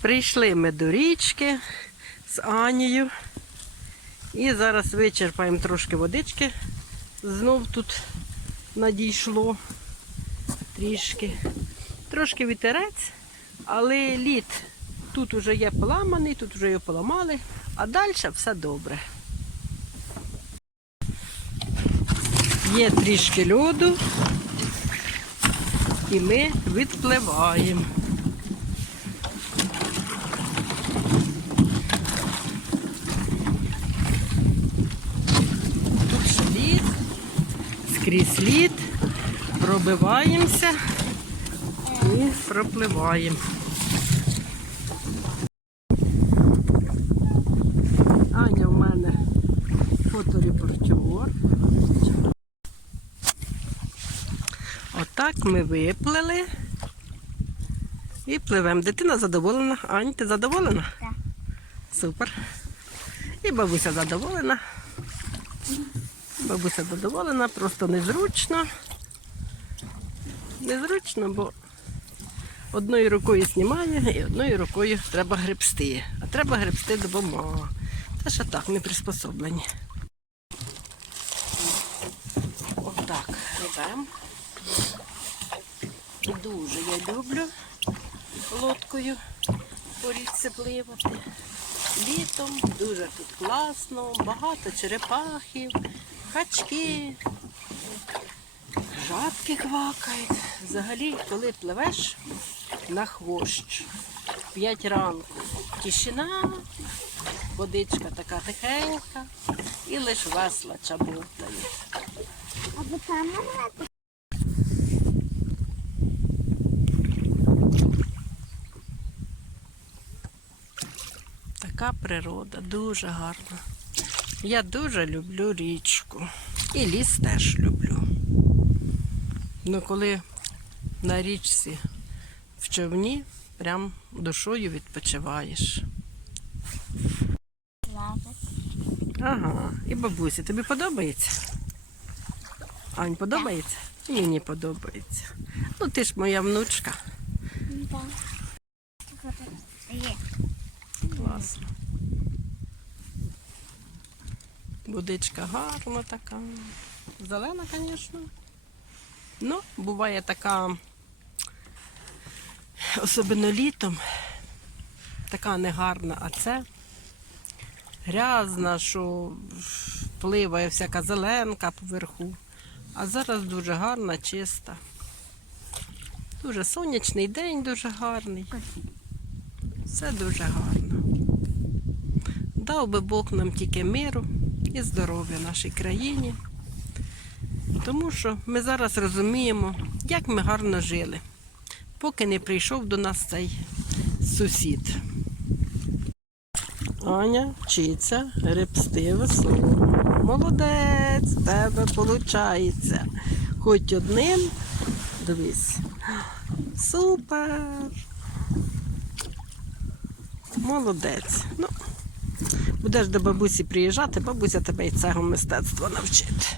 Прийшли ми до річки з Анією. І зараз вичерпаємо трошки водички. Знов тут надійшло трішки. Трошки вітерець, але лід тут вже є поламаний, тут вже його поламали, а далі все добре. Є трішки льоду, і ми відпливаємо. Тут ще лід, скрізь лід, пробиваємося і пропливаємо. Аня в мене фоторепортер. Отак ми виплили і пливемо. Дитина задоволена. Ань, ти задоволена? Так. Супер. І бабуся задоволена. Бабуся задоволена, просто незручно. Незручно, бо одною рукою знімає і одною рукою треба гребсти. А треба гребсти двома. Та що так, не приспособлені. Отак гребемо. Дуже я люблю лодкою по річці пливати. Літом дуже тут класно, багато черепахів, качки, жабки квакають. Взагалі, коли пливеш на хвощ, п'ять ранку, тишина, водичка така тихенька і лиш весла намагати. Така природа, дуже гарна. Я дуже люблю річку. І ліс теж люблю. Ну, коли на річці в човні, прям душою відпочиваєш. Ага, і бабусі, тобі подобається? Ань, подобається? Мені подобається. Ну, ти ж моя внучка. Так. Класно. Водичка гарна така. Зелена, звісно. Ну, буває така, особливо літом, така негарна, а це грязна, що впливає всяка зеленка поверху. А зараз дуже гарна, чиста. Дуже сонячний день, дуже гарний. Все дуже гарно. Дав би Бог нам тільки миру і здоров'я нашій країні. Тому що ми зараз розуміємо, як ми гарно жили, поки не прийшов до нас цей сусід. Аня вчиться гребсти весло. Молодець, в тебе виходить. Хоч одним, дивись. Супер! Молодець. Ну, будеш до бабусі приїжджати, бабуся тебе і цього мистецтва навчить.